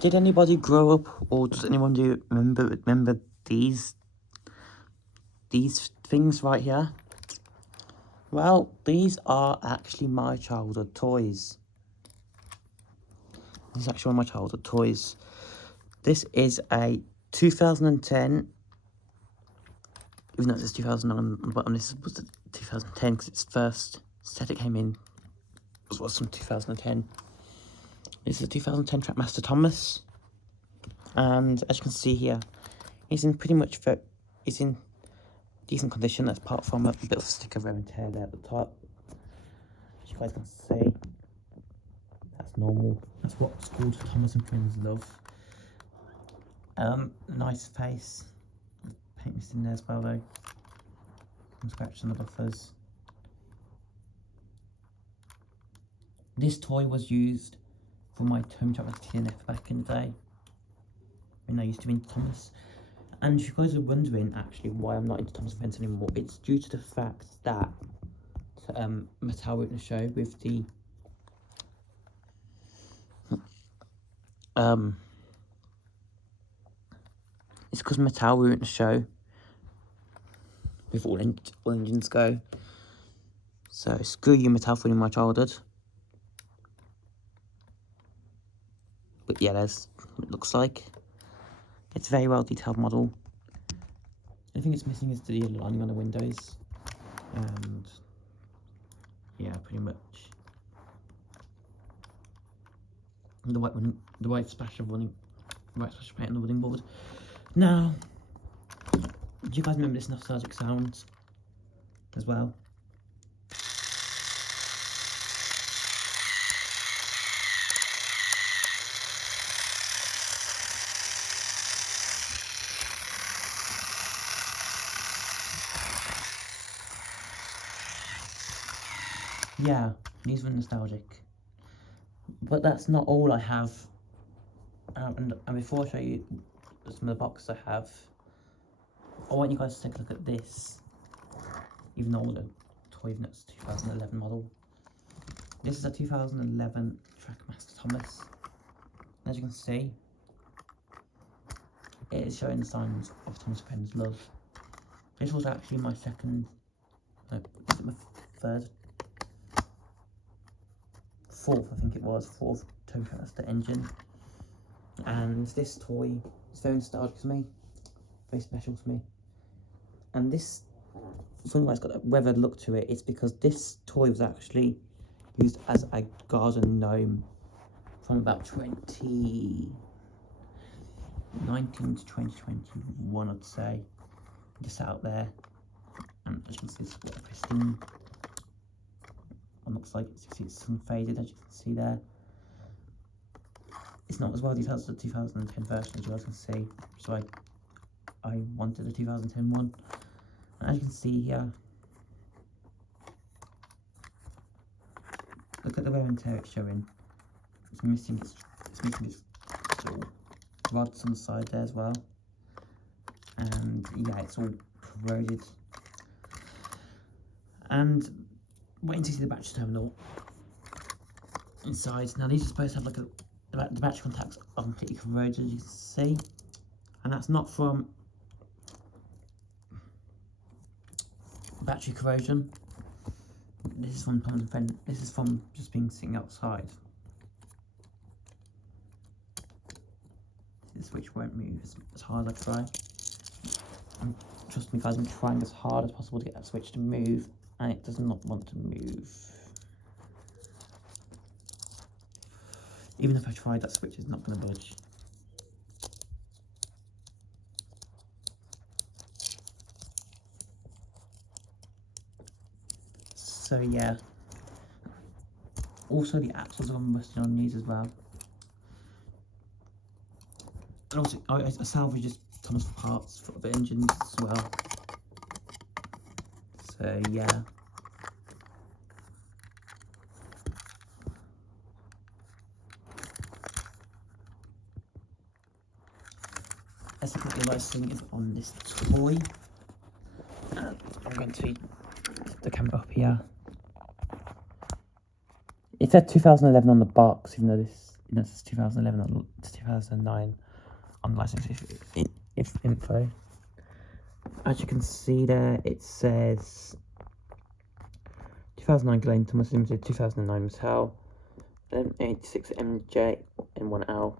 Did anybody grow up, or does anyone remember these things right here? Well, these are actually my childhood toys. This is actually one of my childhood toys. This is a 2010, even though it says 2009 on the bottom, this was 2010 because its first set it came in was from 2010. This is a 2010 Trackmaster Thomas, and as you can see here, it's in it's in decent condition, apart from a bit of sticker wear and tear there at the top. As you guys can see, that's normal. That's what's called Thomas and Friends love. Nice face. Paint mist in there as well though. Some scratches on the buffers. This toy was used for my Tommy Trackmaster TNF back in the day, when I used to be into Thomas. And if you guys are wondering actually why I'm not into Thomas Friends anymore, it's due to the fact that Mattel were in a show with the it's because Mattel were in a show with All Engines Go. So screw you, Mattel, for my childhood. But yeah, that's what it looks like. It's a very well detailed model. I think it's missing is the lining on the windows, and yeah, pretty much the white splash of paint on the running board. Now, do you guys remember this nostalgic sound as well? Yeah, these were nostalgic. But that's not all I have. And before I show you some of the boxes I have, I want you guys to take a look at this. Even though the toy, even it's 2011 model. This is a 2011 Trackmaster Thomas. As you can see, it is showing the signs of Thomas Friends love. This was actually my second, no, is it my fourth, I think it was, fourth Tommy Trackmaster engine. And this toy is very nostalgic to me, very special to me. And this, something why it's got a weathered look to it, it's because this toy was actually used as a garden gnome from about 2019 to 2021, I'd say. Just out there, and as you can see, it's got a pristine. It looks like it's sun faded, as you can see there. It's not as well detailed as the 2010 version, as you guys can see. So I wanted the 2010 one. And as you can see here, look at the wear and tear it's showing. It's missing its little rods on the side there as well. And yeah, it's all corroded. And waiting to see the battery terminal inside. Now these are supposed to have like the battery contacts are completely corroded, as you can see, and that's not from battery corrosion. This is from Thomas & Friends. This is from just being sitting outside. The switch won't move as hard as I try. And trust me guys, I'm trying as hard as possible to get that switch to move, and it does not want to move. Even if I try, that switch is not going to budge. So yeah. Also the axles are rusted on these as well. And also I salvaged Thomas for parts for the engines as well. So yeah. Let's look at the licensing is on this toy. And I'm going to put the camera up here. It said 2011 on the box, even though this That's 2011 to 2009 on license if info. As you can see there, it says 2009 Glenn Thomas Limited, 2009 Mattel, 86 MJ M1L,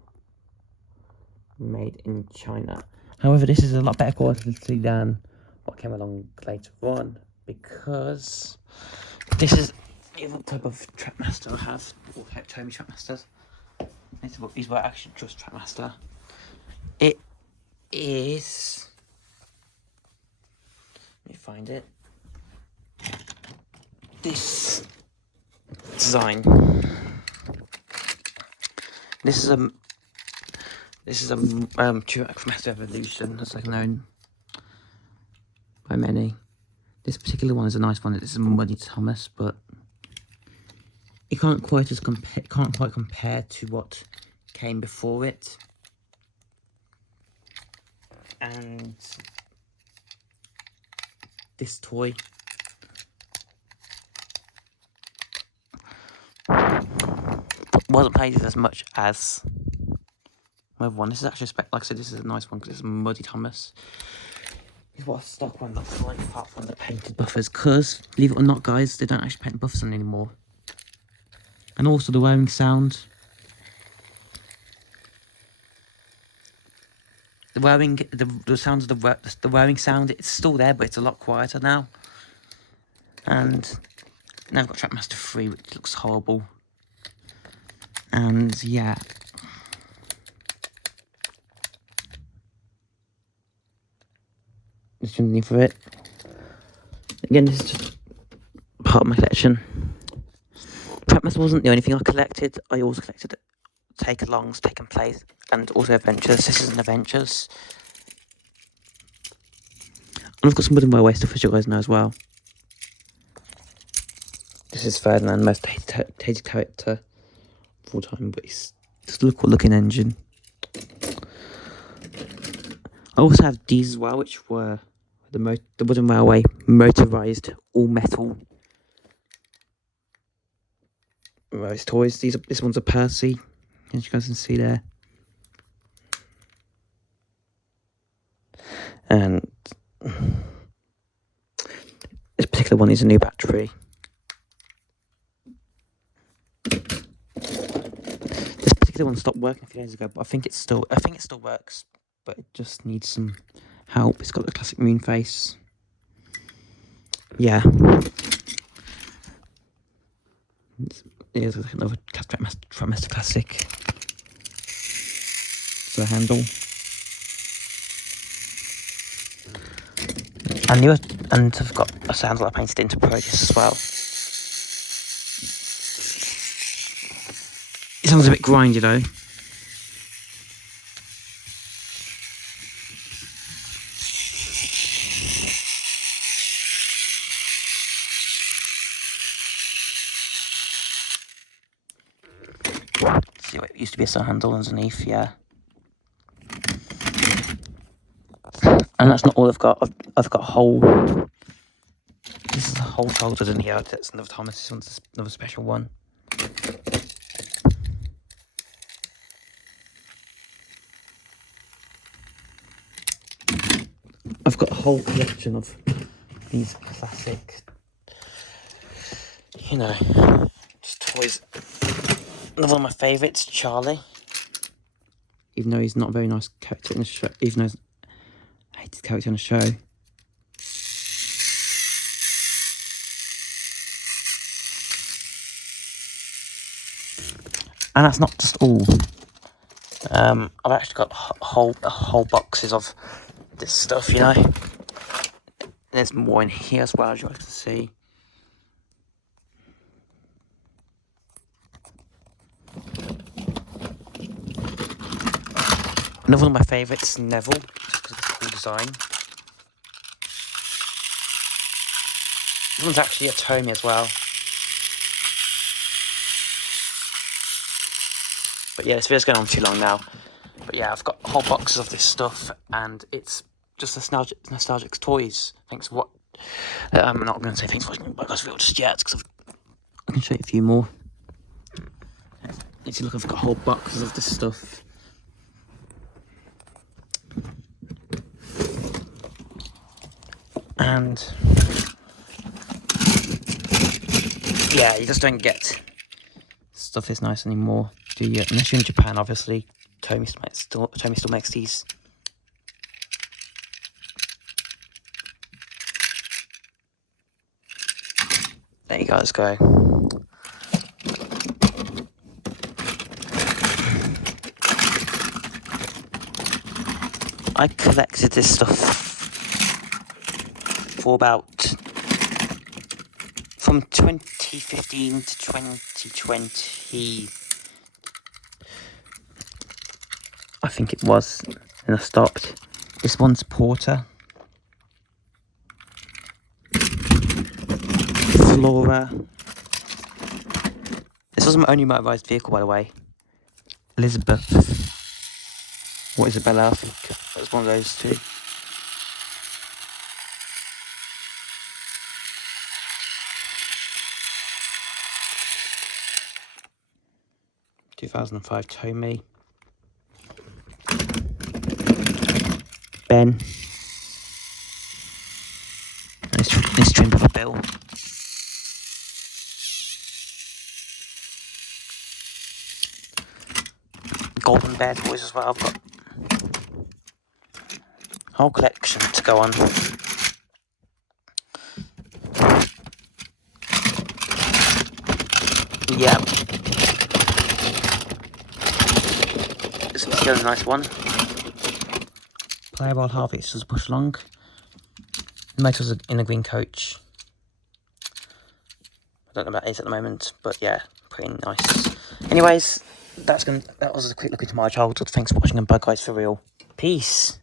made in China. However, this is a lot better quality than what came along later on, because this is the type of Trackmaster I have, or Tomy Trackmasters. These were actually just Trackmaster. It is, let me find it, this design. This is a Trackmaster Evolution, that's like known by many. This particular one is a nice one. This is a Muddy Thomas, but it can't quite compare to what came before it. And this toy wasn't praised as much as my other one. This is actually, like I said, this is a nice one because it's a Muddy Thomas. This is what a stock one looks like, apart from the painted buffers, because, believe it or not guys, they don't actually paint buffers on anymore. And also the whirring sound. The whirring, the sound of the whirring sound, it's still there, but it's a lot quieter now. And now I've got Trackmaster 3, which looks horrible. And yeah. Just underneath for it. Again, this is just part of my collection. Trackmaster wasn't the only thing I collected. I also collected take-alongs, Take and Plays, and also Adventures. This is an Adventures. And I've got some Wooden Railway stuff, as you guys know as well. This is Ferdinand, most hated character of all time, but he's just a cool looking engine. I also have these as well, which were the Wooden Railway motorised all metal Rose toys. This one's a Percy, as you guys can see there. And this particular one is a new battery. This particular one stopped working a few days ago, but I think it still works, but it just needs some help. It's got the classic moon face. Yeah. Here's another Trackmaster classic. The handle. And I've got a sandal I painted into Progress as well. It sounds a bit grindy though. See, it used to be a sun handle underneath, yeah. And that's not all I've got. I've got a whole. This is a whole shoulder in here. That's another Thomas. This one's another special one. I've got a whole collection of these classic, you know, just toys. Another one of my favourites, Charlie. Even though he's not a very nice character in the show, even though I hate his character in the show. And that's not just all. I've actually got whole boxes of this stuff, you know. There's more in here as well, as you guys can see. Another one of my favourites, Neville, just because of the cool design. This one's actually a Tomy as well. But yeah, this video's going on too long now. But yeah, I've got whole boxes of this stuff, and it's just nostalgic toys. Thanks for what. I'm not going to say thanks for watching my guys' video just yet, because I can show you a few more. If you look, I've got whole boxes of this stuff. And yeah, you just don't get stuff this nice anymore, do you? Unless you're in Japan, obviously. Tomy still makes these. There you guys go. I collected this stuff for about from 2015 to 2020, I think it was, and I stopped. This one's Porter, Flora. This was my only motorised vehicle, by the way. Elizabeth or Isabella, I think it was one of those two. ...2005 Tomy. Ben. This trimmed with a bill. Golden Bad Boys as well. I've got a whole collection to go on. Yeah. This was a nice one. Playable Harvey, this was push along. The motor was in a green coach. I don't know about it at the moment, but yeah, pretty nice. Anyways, that was a quick look into my childhood. Thanks for watching, and bye guys, for real. Peace.